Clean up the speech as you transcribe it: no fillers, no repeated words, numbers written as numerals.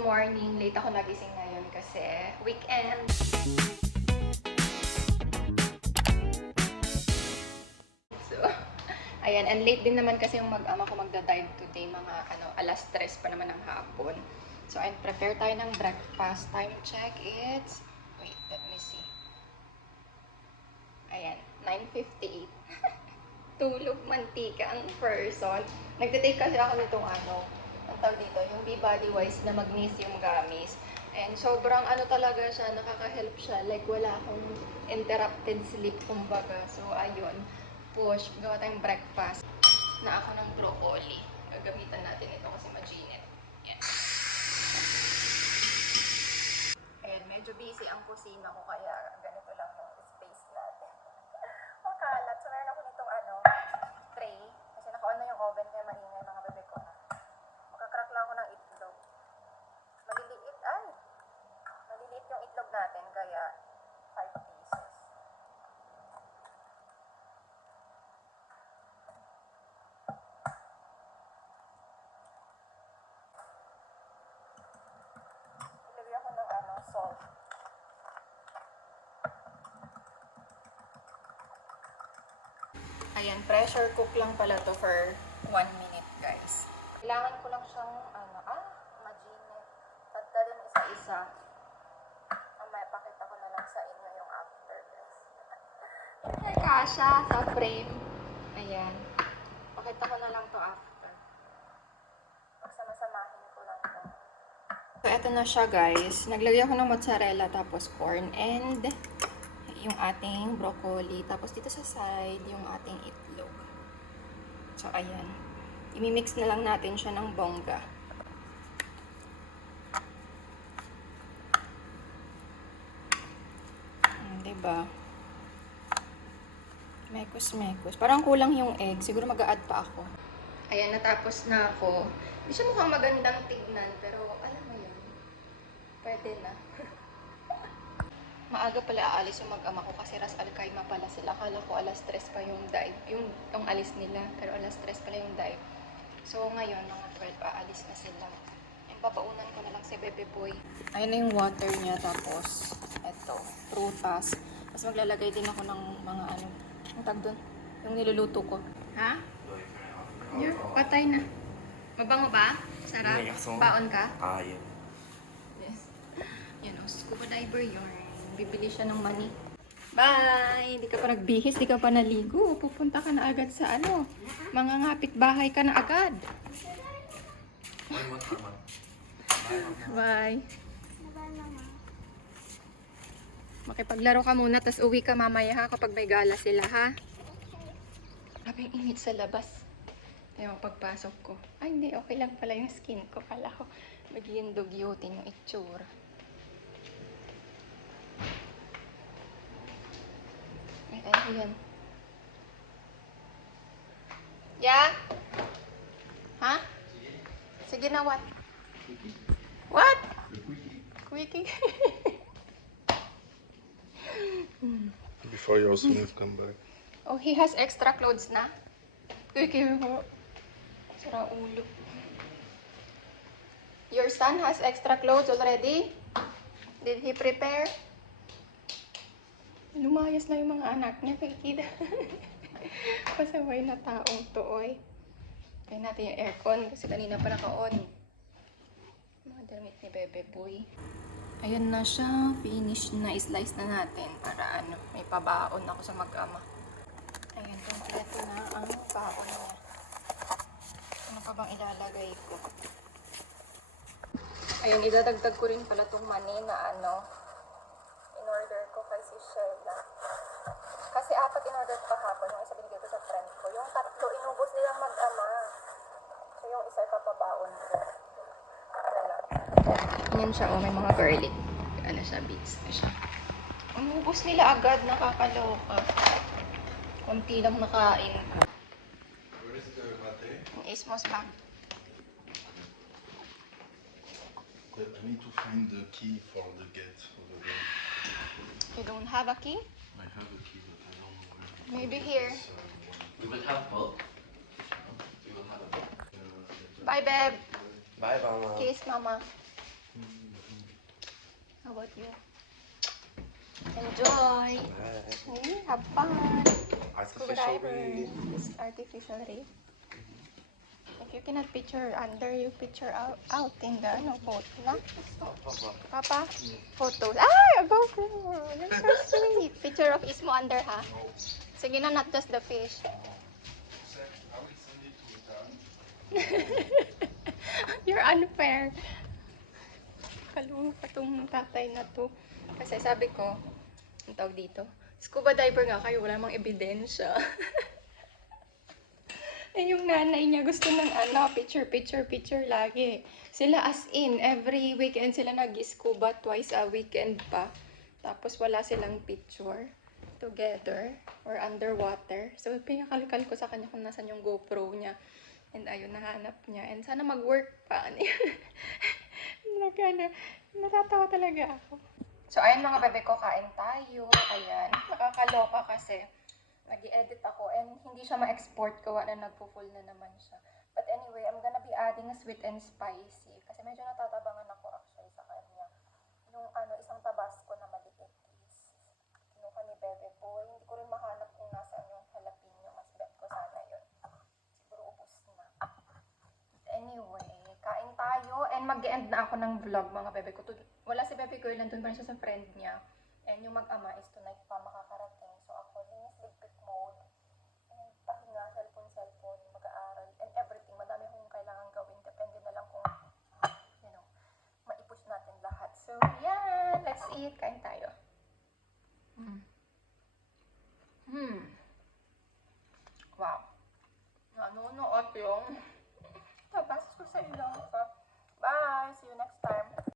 morning. Late ako nagising ngayon kasi weekend. So, ayan. And late din naman kasi yung mag-ama ko magda-dive today. Mga alas 3 pa naman ng hapon. So, and prepare tayo ng breakfast. Time check, it's... Wait, let me see. Ayan, 9:58. Tulog, mantika ang person. Nagtitake kasi ako nitong ang tawag dito, yung B-Body Wise na magnesium gummies. And sobrang talaga siya, nakaka-help siya. Like wala akong interrupted sleep, kumbaga. So ayun, push, gawa tayong breakfast. Na ako ng broccoli. Gagamitan natin ito kasi maginit. Yan. And medyo busy ang kusina ko kaya ganito lang yung space natin. Makalat. So meron ako nitong tray. Kasi naka-on na yung oven kaya maingay mga bebe ko na. Magka-crack lang ako ng itlog. Maliliit yung itlog natin kaya 5 pieces. Ilagay ako ng salt. Ayan, pressure cook lang pala to for 1 minute, guys. Kailangan ko lang siyang, maginit. Tadtadin isa-isa. Mamaya, pakita ko na lang sa inyo yung after, guys. Ay, kasha sa frame. Ayan. Pakita ko na lang to after. Magsama-samahin ko lang to. So, eto na siya, guys. Naglagay ako ng mozzarella, tapos corn, and yung ating broccoli. Tapos dito sa side, yung ating itlog. So, ayan. Imimix na lang natin siya ng bongga. Diba? Mekos-mekos. Parang kulang yung egg. Siguro mag-a-add pa ako. Ayan, natapos na ako. Hindi siya mukhang magandang tignan, pero alam mo yun. Pwede na. Maaga pala aalis yung mag-ama ko kasi Ras Al Khaimah pala sila. Akala ko alas 3 pa yung dive. Yung alis nila. Pero alas 3 pala yung dive. So ngayon, mga 12, aalis na sila. And babaunan ko na lang si Bebe Boy. Ayun na yung water niya. Tapos, eto, prutas. Tapos maglalagay din ako ng mga ang tag doon. Yung niluluto ko. Ha? Yeah, patay na. Mabango ba? Sarap? Baon ka? Yun. Yes. Yan o, scuba diver yarn. Bibili siya ng money. Bye! Hindi ka pa nagbihis, hindi ka pa naligo. Pupunta ka na agad sa mga ngapit bahay ka na agad. Bye! Makipaglaro ka muna, tapos uwi ka mamaya ha, kapag may gala sila ha. Grabe yung init sa labas. Tayo pagpasok ko. Ay hindi, okay lang pala yung skin ko. Kala ko magiging dugyutin yung itsura. Ayan. Yeah? Ha? Sige na, what? What? Quickie. Before your sons come back. Oh, he has extra clothes na? Quickie mo. Sara ulo. Your son has extra clothes already? Did he prepare? Lumayas na yung mga anak niya, kikita. Pasaway na taong to, oy. Kaya natin yung aircon kasi kanina pa naka-on. Mga damit ni Bebe Boy. Ayan na siya. Finish na. I-slice na natin para may pabaon ako sa mag-ama. Ayan, kompleto na ang baon niya. Ano pa bang ilalagay ko? Ayan, idadagdag ko rin pala tong mani na in-order ko kay si Sheila. Kasi 4 in-order ko kahapon. Yung isa binigay ko sa friend ko. Yung 3, inubos nilang mag-ama. So yung isa papabaon ko. Lang. Yan siya, may mga garlic. Siya, beets na siya. Inubos nila agad, nakakaloka. Kunti lang nakain. Where is the latte? Yung Ismos bag. I need to find the key for the gate over there. You don't have a key? I have a key, but I don't know where. Maybe here. We will have both. We will have a both. Bye, Beb. Bye, Mama. Kiss, Mama. How about you? Enjoy! Okay, have fun! Scuba diver. This artificial reef. If you cannot picture under, you picture out in the boat na. Papa, photos. Ay, a GoPro. You're so sweet. Picture of Ismo under, ha? Sige na, not just the fish. I will send it to Italy. You're unfair. Kalungkot tong tatay na to. Kasi sabi ko, ang tawag dito, scuba diver nga kayo, wala mang ebidensya. Eh, yung nanay niya gusto ng picture lagi. Sila as in, every weekend sila nag-scuba, twice a weekend pa. Tapos wala silang picture together or underwater. So, pinakalkal ko sa kanya kung nasan yung GoPro niya. And ayun, nahanap niya. And sana mag-work pa. Natatawa talaga ako. So, ayun mga bebe ko, kain tayo. Ayan, nakakaloka kasi nag-edit ako and hindi siya ma-export ko na nagpo-full na naman siya. But anyway, I'm gonna be adding a sweet and spicy kasi medyo natatabangan ako actually sa kanya. Yung isang tabasco na maliit is kinuha ni Bebe Boy. Hindi ko rin mahanap kung nasaan yung jalapeno. Mas bet ko sana yun. Siguro ubos na. Anyway, kain tayo and mag-end na ako ng vlog mga bebe ko. Wala si Bebe Girl, nandun pa siya sa friend niya. And yung mag-ama is tonight pa makakarating. So ako, linis ligpit mode. And pahinga, cellphone, mag-aaral, and everything. Madami akong kailangan gawin. Depende na lang kung, maipush natin lahat. So, yeah, let's eat. Kain tayo.